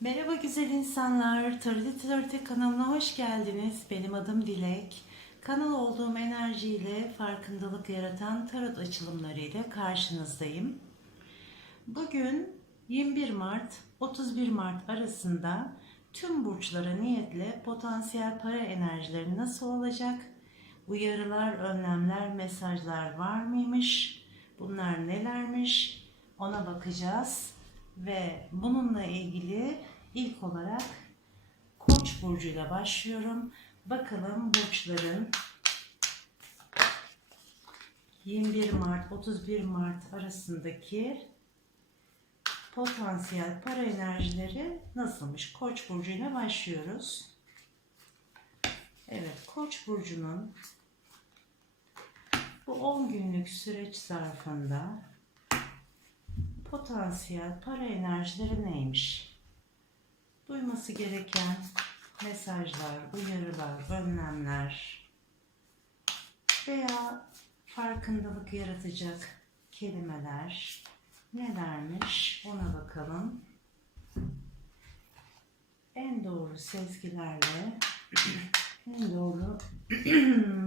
Merhaba güzel insanlar. Tarot Tarot kanalına hoş geldiniz. Benim adım Dilek. Kanal olduğum enerjiyle farkındalık yaratan tarot açılımlarıyla karşınızdayım. Bugün 21 Mart 31 Mart arasında tüm burçlara niyetle potansiyel para enerjileri nasıl olacak? Uyarılar, önlemler, mesajlar var mıymış? Bunlar nelermiş? Ona bakacağız. Ve bununla ilgili ilk olarak Koç burcuyla başlıyorum. Bakalım burçların 21 Mart 31 Mart arasındaki potansiyel para enerjileri nasılmış? Koç burcuyla başlıyoruz. Evet, Koç burcunun bu 10 günlük süreç zarfında potansiyel para enerjileri neymiş? Duyması gereken mesajlar, uyarılar, önlemler veya farkındalık yaratacak kelimeler nelermiş ona bakalım. En doğru sezgilerle en doğru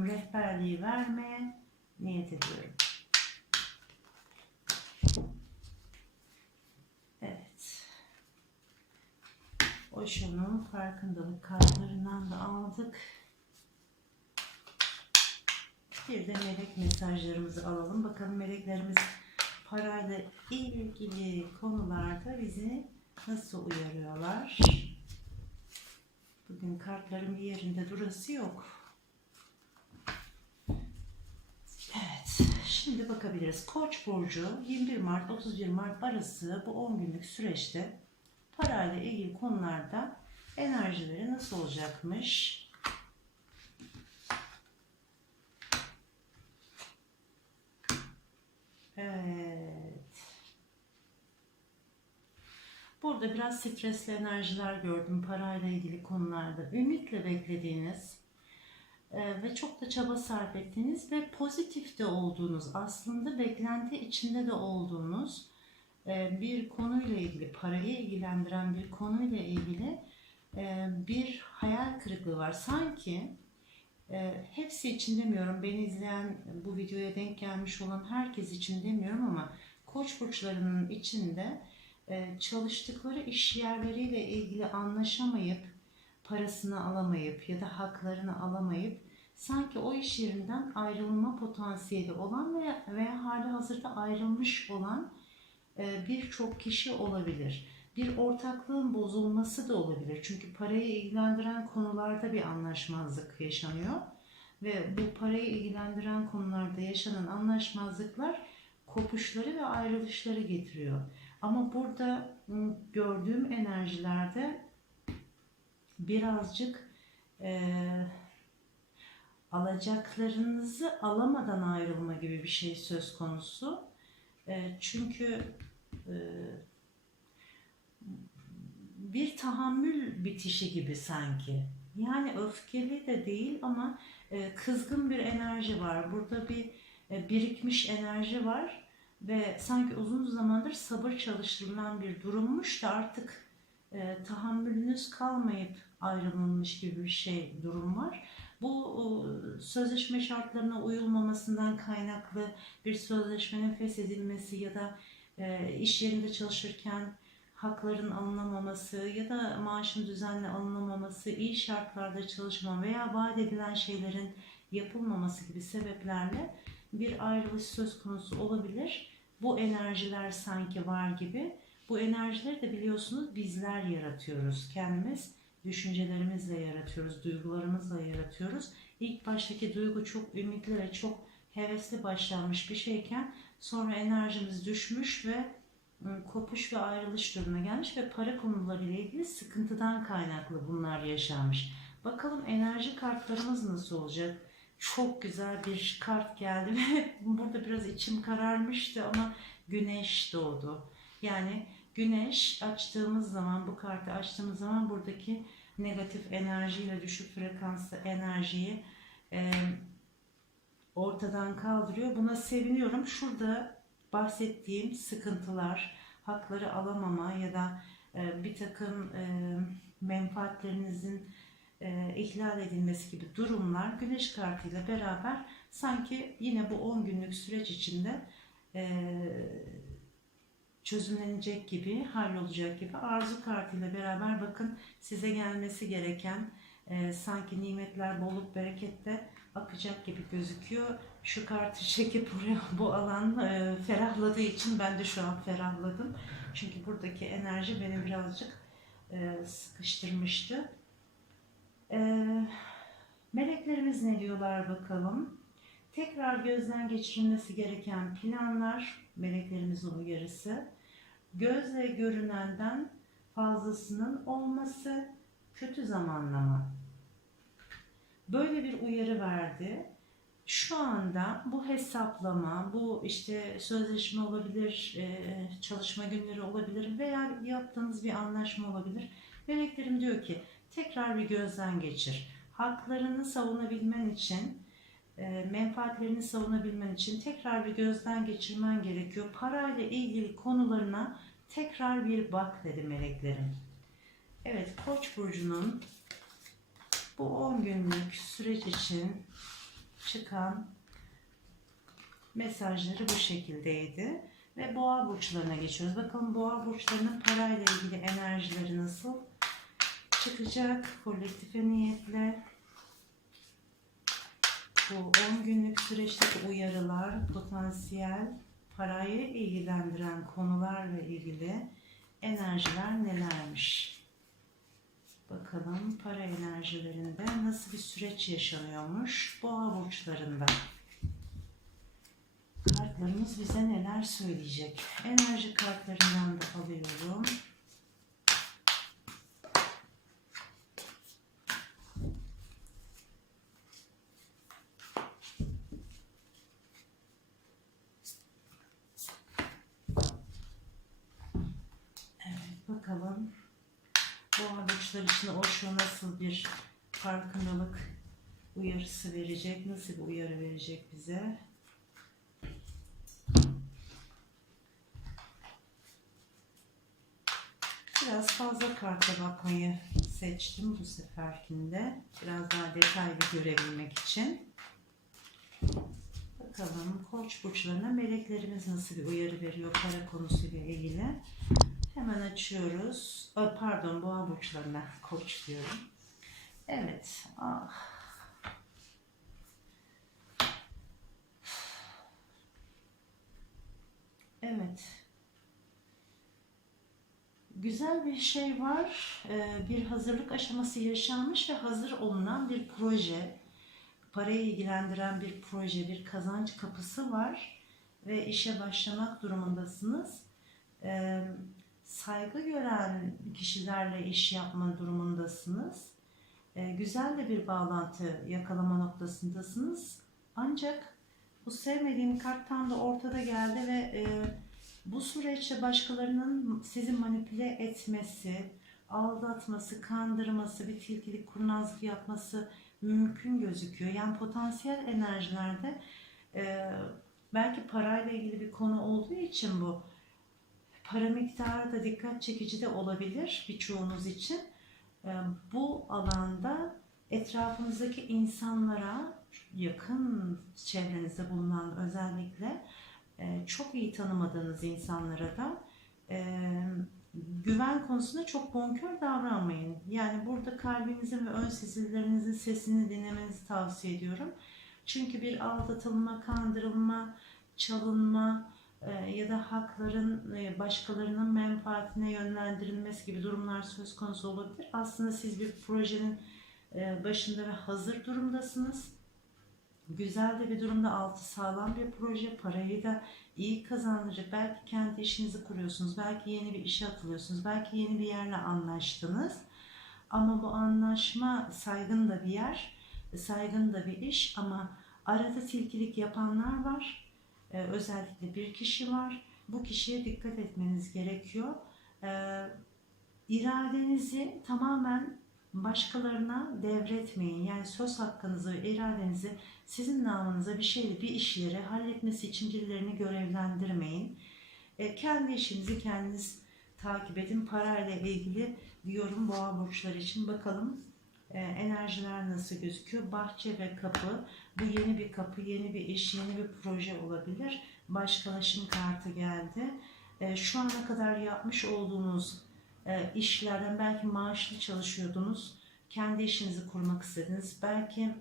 rehberliği vermeye niyet ediyorum. Evet. Osho'nun farkındalık kartlarından da aldık. Bir de melek mesajlarımızı alalım. Bakalım meleklerimiz parayla ilgili konularda bizi nasıl uyarıyorlar? Bugün kartların bir yerinde durası yok. Evet, şimdi bakabiliriz. Koç burcu 21 Mart 31 Mart arası bu 10 günlük süreçte parayla ilgili konularda enerjileri nasıl olacakmış? Evet. Burada biraz stresli enerjiler gördüm parayla ilgili konularda. Ümitle beklediğiniz e, ve çok da çaba sarf ettiğiniz ve pozitif de olduğunuz, aslında beklenti içinde de olduğunuz bir konuyla ilgili, parayı ilgilendiren bir konuyla ilgili e, bir hayal kırıklığı var. Sanki e, hepsi için demiyorum, beni izleyen, bu videoya denk gelmiş olan herkes için demiyorum ama koç burçlarının içinde e, çalıştıkları iş yerleriyle ilgili anlaşamayıp, parasını alamayıp ya da haklarını alamayıp sanki o iş yerinden ayrılma potansiyeli olan veya, veya hali hazırda ayrılmış olan e, birçok kişi olabilir. Bir ortaklığın bozulması da olabilir. Çünkü parayı ilgilendiren konularda bir anlaşmazlık yaşanıyor. Ve bu parayı ilgilendiren konularda yaşanan anlaşmazlıklar kopuşları ve ayrılışları getiriyor. Ama burada gördüğüm enerjilerde birazcık eee alacaklarınızı alamadan ayrılma gibi bir şey söz konusu. E, çünkü e, bir tahammül bitişi gibi sanki. Yani öfkeli de değil ama e, kızgın bir enerji var. Burada bir birikmiş enerji var ve sanki uzun zamandır sabır çalıştırılan bir durummuş da artık tahammülünüz kalmayıp ayrılmış gibi bir şey durum var. Bu e, sözleşme şartlarına uyulmamasından kaynaklı bir sözleşmenin feshedilmesi ya da e, iş yerinde çalışırken hakların alınamaması ya da maaşın düzenli alınamaması, iyi şartlarda çalışma veya vaat edilen şeylerin yapılmaması gibi sebeplerle bir ayrılış söz konusu olabilir. Bu enerjiler sanki var gibi. Bu enerjileri de biliyorsunuz bizler yaratıyoruz. Kendimiz düşüncelerimizle yaratıyoruz, duygularımızla yaratıyoruz. İlk baştaki duygu çok ümitli ve çok hevesli başlanmış bir şeyken sonra enerjimiz düşmüş ve ıı, kopuş ve ayrılış durumuna gelmiş ve para konularıyla ilgili sıkıntıdan kaynaklı bunlar yaşanmış. Bakalım enerji kartlarımız nasıl olacak? Çok güzel bir kart geldi ve burada biraz içim kararmıştı ama güneş doğdu. Yani güneş açtığımız zaman bu kartı açtığımız zaman buradaki negatif enerjiyle düşük frekanslı enerjiyi e, ortadan kaldırıyor. Buna seviniyorum. Şurada bahsettiğim sıkıntılar, hakları alamama ya da e, bir takım e, menfaatlerinizin e, ihlal edilmesi gibi durumlar güneş kartıyla beraber sanki yine bu 10 günlük süreç içinde e, çözümlenecek gibi, hallolacak gibi arzu kartıyla beraber bakın size gelmesi gereken e, sanki nimetler bolluk berekette akacak gibi gözüküyor. Şu kartı çekip buraya bu alan e, ferahladığı için ben de şu an ferahladım. Çünkü buradaki enerji beni birazcık e, sıkıştırmıştı. E, meleklerimiz ne diyorlar bakalım. Tekrar gözden geçirilmesi gereken planlar, meleklerimizin uyarısı. Gözle görünenden fazlasının olması, kötü zamanlama. Böyle bir uyarı verdi. Şu anda bu hesaplama, bu işte sözleşme olabilir, e, çalışma günleri olabilir veya yaptığınız bir anlaşma olabilir. Meleklerim diyor ki tekrar bir gözden geçir. Haklarını savunabilmen için, menfaatlerini savunabilmen için tekrar bir gözden geçirmen gerekiyor. Parayla ilgili konularına tekrar bir bak dedi meleklerim. Evet, Koç burcunun bu 10 günlük süreç için çıkan mesajları bu şekildeydi. Ve boğa burçlarına geçiyoruz. Bakalım boğa burçlarının parayla ilgili enerjileri nasıl çıkacak? Kolektife niyetle bu 10 günlük süreçteki uyarılar, potansiyel parayı ilgilendiren konularla ilgili enerjiler nelermiş? Bakalım para enerjilerinde nasıl bir süreç yaşanıyormuş boğa burçlarında. Kartlarımız bize neler söyleyecek? Enerji kartlarından da alıyorum. Evet bakalım boğa burçları için Osho nasıl bir farkındalık uyarısı verecek? Nasıl bir uyarı verecek bize? Biraz fazla karta bakmayı seçtim bu seferkinde. Biraz daha detaylı görebilmek için. Bakalım koç burçlarına meleklerimiz nasıl bir uyarı veriyor para konusuyla ilgili. Hemen açıyoruz. Pardon boğa burçlarına koç diyorum. Evet. Ah. Evet. Güzel bir şey var. Ee, Bir hazırlık aşaması yaşanmış ve hazır olunan bir proje. Parayı ilgilendiren bir proje, bir kazanç kapısı var. Ve işe başlamak durumundasınız. Saygı gören kişilerle iş yapma durumundasınız. Ee, güzel de bir bağlantı yakalama noktasındasınız. Ancak bu sevmediğim kart tam da ortada geldi ve e, bu süreçte başkalarının sizi manipüle etmesi, aldatması, kandırması, bir tilkilik kurnazlık yapması mümkün gözüküyor. Yani potansiyel enerjilerde e, belki parayla ilgili bir konu olduğu için bu para miktarı da dikkat çekici de olabilir birçoğunuz için. Bu alanda etrafınızdaki insanlara yakın çevrenizde bulunan özellikle çok iyi tanımadığınız insanlara da güven konusunda çok bonkör davranmayın. Yani burada kalbinizin ve ön sezilerinizin sesini dinlemenizi tavsiye ediyorum. Çünkü bir aldatılma, kandırılma, çalınma ya da hakların e, başkalarının menfaatine yönlendirilmesi gibi durumlar söz konusu olabilir. Aslında siz bir projenin e, başında ve hazır durumdasınız. Güzel de bir durumda altı sağlam bir proje. Parayı da iyi kazandıracak. Belki kendi işinizi kuruyorsunuz. Belki yeni bir işe atılıyorsunuz. Belki yeni bir yerle anlaştınız. Ama bu anlaşma saygın da bir yer, saygın da bir iş ama arada tilkilik yapanlar var. Ee, özellikle bir kişi var. Bu kişiye dikkat etmeniz gerekiyor. Ee, iradenizi tamamen başkalarına devretmeyin. Yani söz hakkınızı ve iradenizi sizin namınıza bir şeyi, bir işleri halletmesi için birilerini görevlendirmeyin. E, kendi işinizi kendiniz takip edin. Parayla ilgili diyorum boğa burçları için. Bakalım e, enerjiler nasıl gözüküyor? Bahçe ve kapı. Bu yeni bir kapı, yeni bir iş, yeni bir proje olabilir. Başkalaşım kartı geldi. E, şu ana kadar yapmış olduğunuz e, işlerden belki maaşlı çalışıyordunuz. Kendi işinizi kurmak istediniz. Belki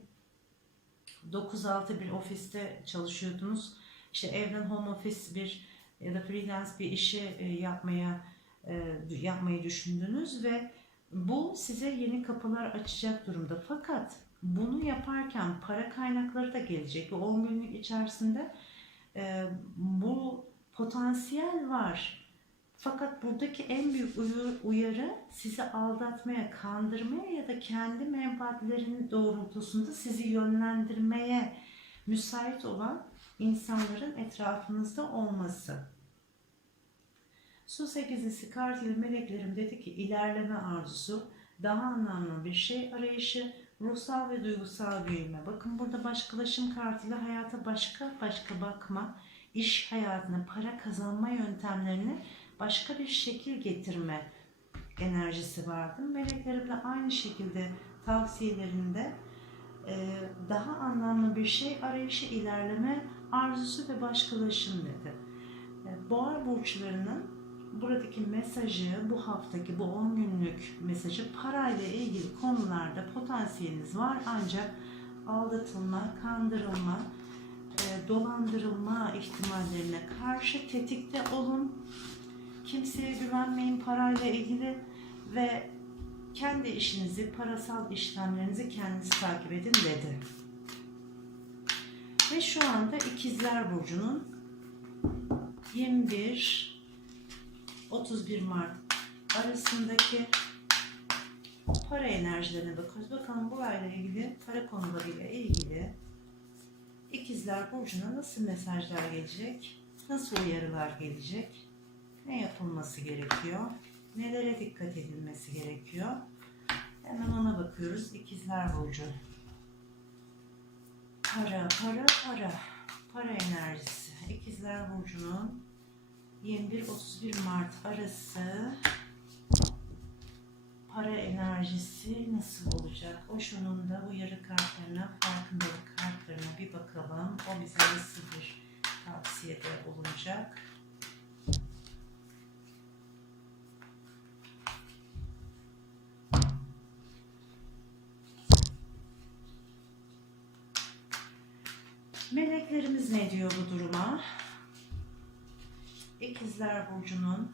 9-6 bir ofiste çalışıyordunuz. İşte evden home office bir ya da freelance bir işi e, yapmaya e, yapmayı düşündünüz ve bu size yeni kapılar açacak durumda. Fakat bunu yaparken para kaynakları da gelecek ve 10 günlük içerisinde e, bu potansiyel var. Fakat buradaki en büyük uyarı sizi aldatmaya, kandırmaya ya da kendi menfaatlerinin doğrultusunda sizi yönlendirmeye müsait olan insanların etrafınızda olması. Su sekizlisi kart ile meleklerim dedi ki ilerleme arzusu, daha anlamlı bir şey arayışı, ruhsal ve duygusal büyüme. Bakın burada başkalaşım kartıyla hayata başka başka bakma, iş hayatına, para kazanma yöntemlerini başka bir şekil getirme enerjisi vardı. Meleklerim de aynı şekilde tavsiyelerinde e, daha anlamlı bir şey arayışı, ilerleme arzusu ve başkalaşım dedi. E, Boğa burçlarının buradaki mesajı, bu haftaki bu 10 günlük mesajı parayla ilgili konularda potansiyeliniz var ancak aldatılma, kandırılma, e, dolandırılma ihtimallerine karşı tetikte olun. Kimseye güvenmeyin parayla ilgili ve kendi işinizi, parasal işlemlerinizi kendiniz takip edin dedi. Ve şu anda İkizler Burcu'nun 21 31 Mart arasındaki para enerjilerine bakıyoruz. Bakalım burayla ilgili, para konularıyla ilgili İkizler Burcu'na nasıl mesajlar gelecek? Nasıl uyarılar gelecek? Ne yapılması gerekiyor? Nelere dikkat edilmesi gerekiyor? Hemen ona bakıyoruz. İkizler Burcu. Para, para, para. Para enerjisi. İkizler Burcu'nun 21-31 Mart arası para enerjisi nasıl olacak? O şunun da uyarı kartlarına, farkındalık kartlarına bir bakalım. O bize nasıl bir tavsiyede bulunacak? Meleklerimiz ne diyor bu duruma? İkizler Burcu'nun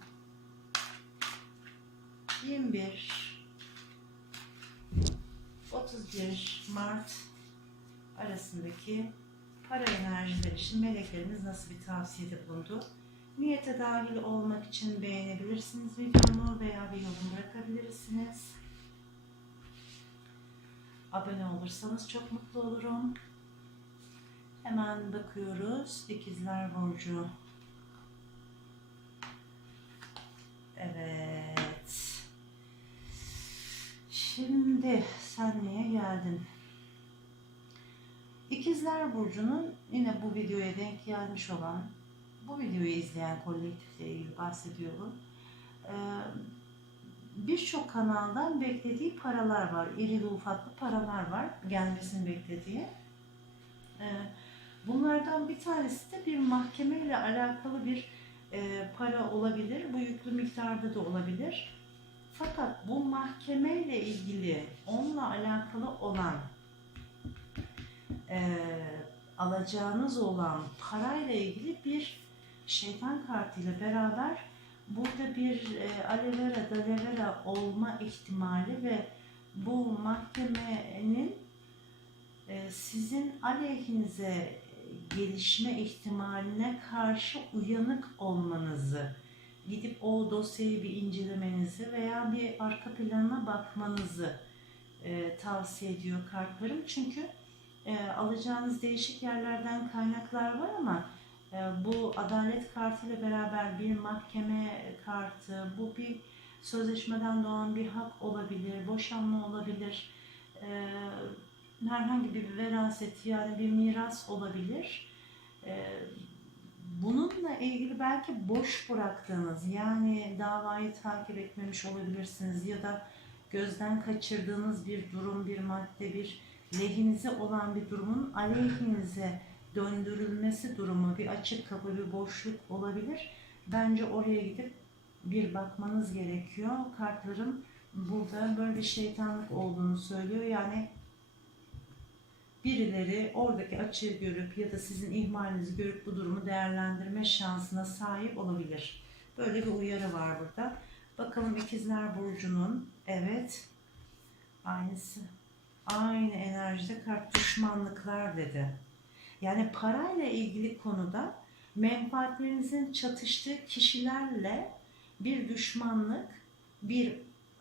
21 31 Mart arasındaki para enerjileri için meleklerimiz nasıl bir tavsiyede bulundu? Niyete dahil olmak için beğenebilirsiniz videomu veya bir yorum bırakabilirsiniz. Abone olursanız çok mutlu olurum. Hemen bakıyoruz. İkizler Burcu. Evet. Şimdi sen niye geldin? İkizler Burcu'nun yine bu videoya denk gelmiş olan, bu videoyu izleyen kolektifle ilgili bahsediyorum. Ee, Birçok kanaldan beklediği paralar var. İrili ufaklı paralar var. Gelmesini beklediği. Ee, bunlardan bir tanesi de bir mahkemeyle alakalı bir para olabilir. Bu yüklü miktarda da olabilir. Fakat bu mahkemeyle ilgili onunla alakalı olan e, alacağınız olan parayla ilgili bir şeytan kartıyla beraber burada bir e, alevera dalevera olma ihtimali ve bu mahkemenin e, sizin aleyhinize gelişme ihtimaline karşı uyanık olmanızı, gidip o dosyayı bir incelemenizi veya bir arka planına bakmanızı e, tavsiye ediyor kartlarım. Çünkü e, alacağınız değişik yerlerden kaynaklar var ama e, bu adalet kartıyla beraber bir mahkeme kartı, bu bir sözleşmeden doğan bir hak olabilir, boşanma olabilir, e, herhangi bir veraset yani bir miras olabilir. Ee, bununla ilgili belki boş bıraktığınız yani davayı takip etmemiş olabilirsiniz ya da gözden kaçırdığınız bir durum, bir madde, bir lehinize olan bir durumun aleyhinize döndürülmesi durumu, bir açık kapı, bir boşluk olabilir. Bence oraya gidip bir bakmanız gerekiyor. Kartlarım burada böyle bir şeytanlık olduğunu söylüyor. Yani birileri oradaki açığı görüp ya da sizin ihmalinizi görüp bu durumu değerlendirme şansına sahip olabilir. Böyle bir uyarı var burada. Bakalım ikizler burcunun evet aynısı aynı enerjide kart düşmanlıklar dedi. Yani parayla ilgili konuda menfaatlerinizin çatıştığı kişilerle bir düşmanlık, bir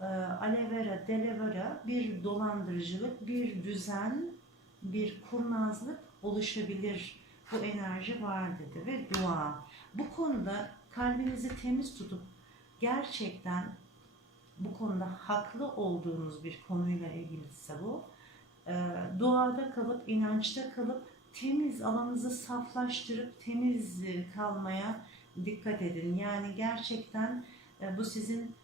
e, alevera, delevera, bir dolandırıcılık, bir düzen, bir kurnazlık oluşabilir. Bu enerji var dedi ve dua. Bu konuda kalbinizi temiz tutup gerçekten bu konuda haklı olduğunuz bir konuyla ilgiliyse bu, e, duada kalıp, inançta kalıp temiz alanınızı saflaştırıp temiz kalmaya dikkat edin. Yani gerçekten e, bu sizin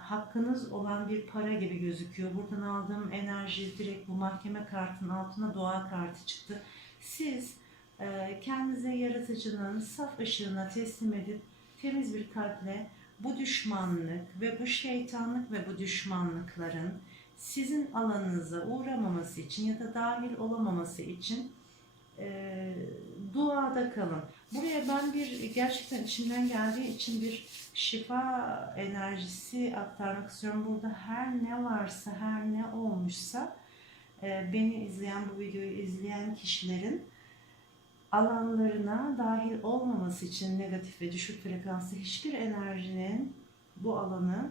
hakkınız olan bir para gibi gözüküyor. Buradan aldığım enerji direkt bu mahkeme kartının altına dua kartı çıktı. Siz e, kendinize yaratıcının saf ışığına teslim edip temiz bir kalple bu düşmanlık ve bu şeytanlık ve bu düşmanlıkların sizin alanınıza uğramaması için ya da dahil olamaması için e, duada kalın. Buraya ben bir gerçekten içimden geldiği için bir şifa enerjisi aktarmak istiyorum. Burada her ne varsa, her ne olmuşsa e, beni izleyen, bu videoyu izleyen kişilerin alanlarına dahil olmaması için negatif ve düşük frekanslı hiçbir enerjinin bu alanı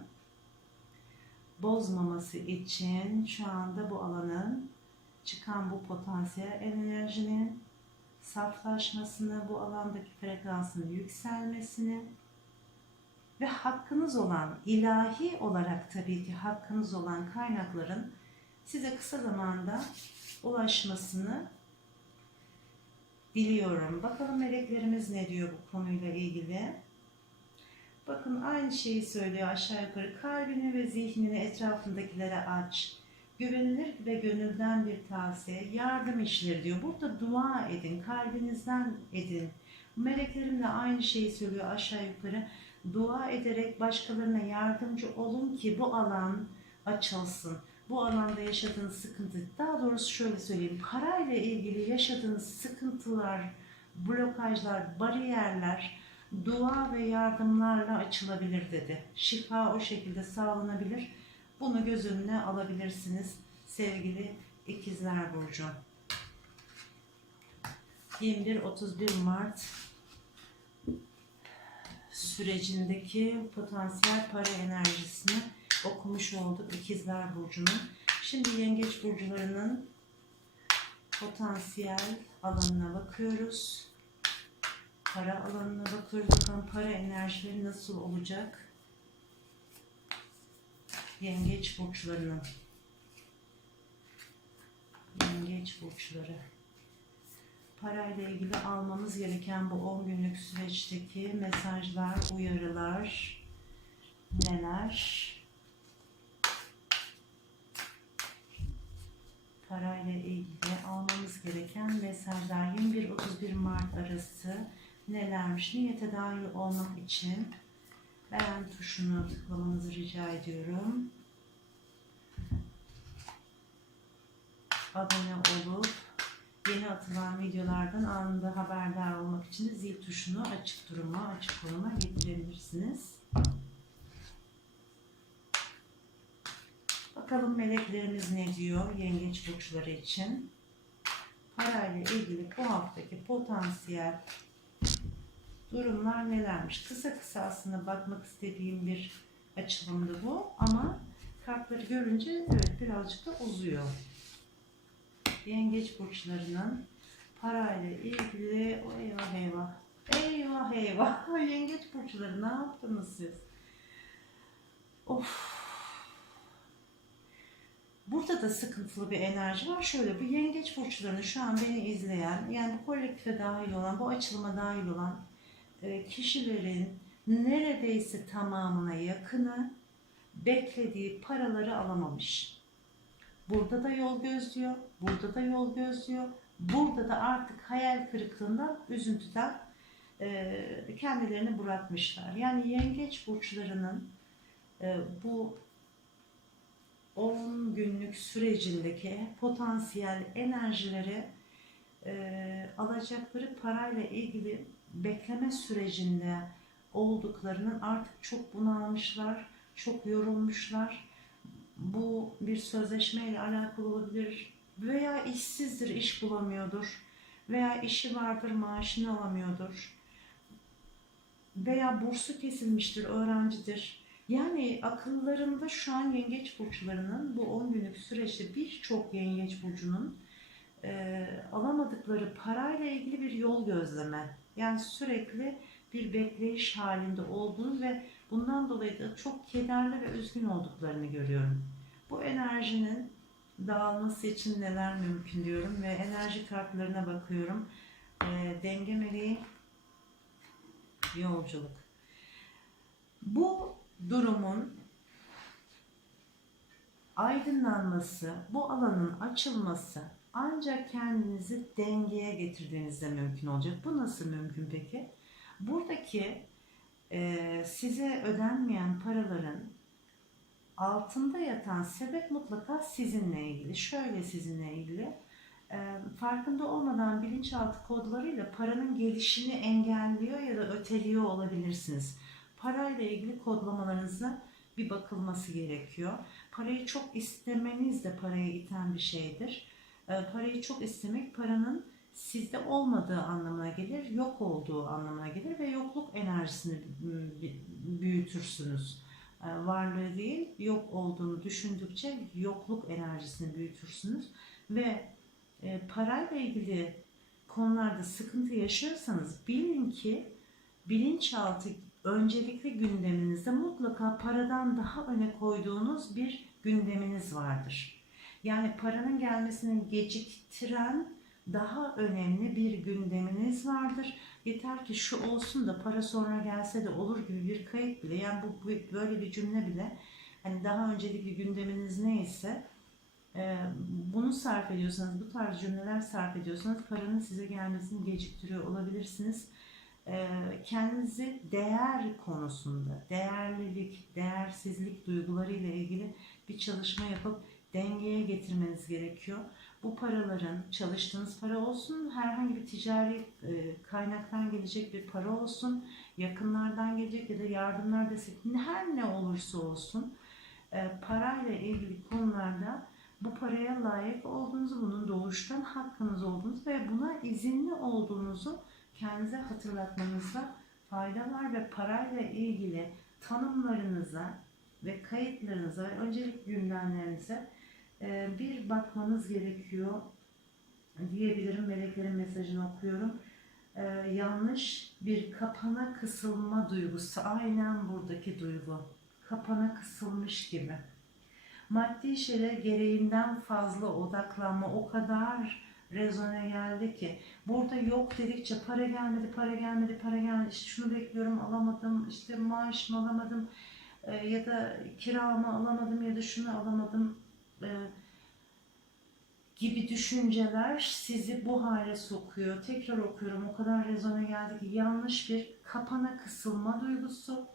bozmaması için şu anda bu alanın çıkan bu potansiyel enerjinin saflaşmasını, bu alandaki frekansın yükselmesini ve hakkınız olan, ilahi olarak tabii ki hakkınız olan kaynakların size kısa zamanda ulaşmasını diliyorum. Bakalım meleklerimiz ne diyor bu konuyla ilgili. Bakın aynı şeyi söylüyor aşağı yukarı. Kalbini ve zihnini etrafındakilere aç. Güvenilir ve gönülden bir tavsiye, yardım işleri diyor. Burada dua edin, kalbinizden edin. Meleklerim de aynı şeyi söylüyor aşağı yukarı. Dua ederek başkalarına yardımcı olun ki bu alan açılsın. Bu alanda yaşadığınız sıkıntı, daha doğrusu şöyle söyleyeyim, parayla ilgili yaşadığınız sıkıntılar, blokajlar, bariyerler, dua ve yardımlarla açılabilir dedi. Şifa o şekilde sağlanabilir. Bunu göz önüne alabilirsiniz sevgili ikizler Burcu. 21-31 Mart sürecindeki potansiyel para enerjisini okumuş olduk ikizler Burcu'nun. Şimdi yengeç burcularının potansiyel alanına bakıyoruz. Para alanına bakıyoruz. Bakalım para enerjileri nasıl olacak? Yengeç burçlarının. Yengeç burçları. Parayla ilgili almamız gereken bu 10 günlük süreçteki mesajlar, uyarılar neler? Parayla ilgili almamız gereken mesajlar 21-31 Mart arası nelermiş? Niyete dahil olmak için beğen tuşunu tıklamanızı rica ediyorum. Abone olup yeni atılan videolardan anında haberdar olmak için de zil tuşunu açık duruma, açık konuma getirebilirsiniz. Bakalım meleklerimiz ne diyor yengeç burçları için. Parayla ilgili bu haftaki potansiyel durumlar nelermiş? Kısa kısa aslında bakmak istediğim bir açılımdı bu ama kartları görünce evet birazcık da uzuyor. Yengeç burçlarının parayla ilgili o eyvah eyvah eyvah eyvah yengeç burçları ne yaptınız siz? Of Burada da sıkıntılı bir enerji var. Şöyle bu yengeç burçlarını şu an beni izleyen yani bu kolektife dahil olan bu açılıma dahil olan kişilerin neredeyse tamamına yakını beklediği paraları alamamış. Burada da yol gözlüyor, burada da yol gözlüyor. Burada da artık hayal kırıklığından, üzüntüden e, kendilerini bırakmışlar. Yani yengeç burçlarının e, bu 10 günlük sürecindeki potansiyel enerjileri e, alacakları parayla ilgili bekleme sürecinde olduklarının artık çok bunalmışlar, çok yorulmuşlar. Bu bir sözleşmeyle alakalı olabilir veya işsizdir, iş bulamıyordur veya işi vardır, maaşını alamıyordur veya bursu kesilmiştir, öğrencidir. Yani akıllarında şu an yengeç burçlarının bu 10 günlük süreçte birçok yengeç burcunun e, alamadıkları parayla ilgili bir yol gözleme. Yani sürekli bir bekleyiş halinde olduğunu ve bundan dolayı da çok kederli ve üzgün olduklarını görüyorum. Bu enerjinin dağılması için neler mümkün diyorum ve enerji kartlarına bakıyorum. E, denge meleği yolculuk. Bu durumun aydınlanması, bu alanın açılması ancak kendinizi dengeye getirdiğinizde mümkün olacak. Bu nasıl mümkün peki? Buradaki e, size ödenmeyen paraların altında yatan sebep mutlaka sizinle ilgili. Şöyle sizinle ilgili. E, farkında olmadan bilinçaltı kodlarıyla paranın gelişini engelliyor ya da öteliyor olabilirsiniz. Parayla ilgili kodlamalarınıza bir bakılması gerekiyor. Parayı çok istemeniz de paraya iten bir şeydir. E, parayı çok istemek paranın sizde olmadığı anlamına gelir, yok olduğu anlamına gelir ve yokluk enerjisini büyütürsünüz. E, varlığı değil, yok olduğunu düşündükçe yokluk enerjisini büyütürsünüz ve e, parayla ilgili konularda sıkıntı yaşıyorsanız bilin ki bilinçaltı öncelikli gündeminizde mutlaka paradan daha öne koyduğunuz bir gündeminiz vardır. Yani paranın gelmesini geciktiren daha önemli bir gündeminiz vardır. Yeter ki şu olsun da para sonra gelse de olur gibi bir kayıt bile yani bu böyle bir cümle bile hani daha öncelikli gündeminiz neyse e, bunu sarf ediyorsanız, bu tarz cümleler sarf ediyorsanız paranın size gelmesini geciktiriyor olabilirsiniz. E, Kendinizi değer konusunda, değerlilik, değersizlik duygularıyla ilgili bir çalışma yapıp dengeye getirmeniz gerekiyor. Bu paraların çalıştığınız para olsun, herhangi bir ticari e, kaynaktan gelecek bir para olsun, yakınlardan gelecek ya da yardımlar desek her ne olursa olsun e, parayla ilgili konularda bu paraya layık olduğunuzu, bunun doğuştan hakkınız olduğunuzu ve buna izinli olduğunuzu kendinize hatırlatmanızda fayda var ve parayla ilgili tanımlarınıza ve kayıtlarınıza ve öncelik gündemlerinize e, bir bakmanız gerekiyor diyebilirim. Meleklerin mesajını okuyorum. E, yanlış bir kapana kısılma duygusu. Aynen buradaki duygu. Kapana kısılmış gibi. Maddi şeyler gereğinden fazla odaklanma o kadar rezone geldi ki burada yok dedikçe para gelmedi, para gelmedi, para gelmedi. İşte şunu bekliyorum alamadım, işte maaşımı alamadım e, ya da kiramı alamadım ya da şunu alamadım e, gibi düşünceler sizi bu hale sokuyor. Tekrar okuyorum o kadar rezone geldi ki yanlış bir kapana kısılma duygusu,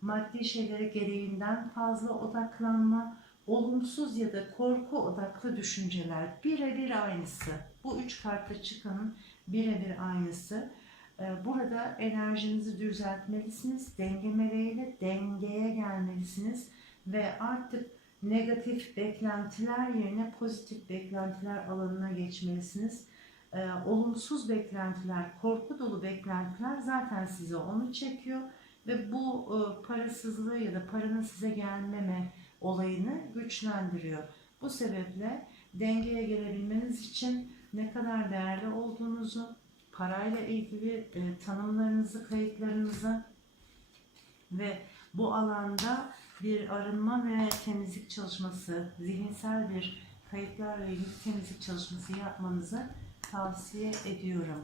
maddi şeylere gereğinden fazla odaklanma, olumsuz ya da korku odaklı düşünceler birebir aynısı. Bu üç kartta çıkanın birebir aynısı. Ee, Burada enerjinizi düzeltmelisiniz. Denge meleğiyle dengeye gelmelisiniz. Ve artık negatif beklentiler yerine pozitif beklentiler alanına geçmelisiniz. Ee, olumsuz beklentiler, korku dolu beklentiler zaten size onu çekiyor. Ve bu e, parasızlığı ya da paranın size gelmeme olayını güçlendiriyor. Bu sebeple dengeye gelebilmeniz için ne kadar değerli olduğunuzu, parayla ilgili e, tanımlarınızı, kayıtlarınızı ve bu alanda bir arınma ve temizlik çalışması, zihinsel bir kayıtlarla ilgili temizlik çalışması yapmanızı tavsiye ediyorum.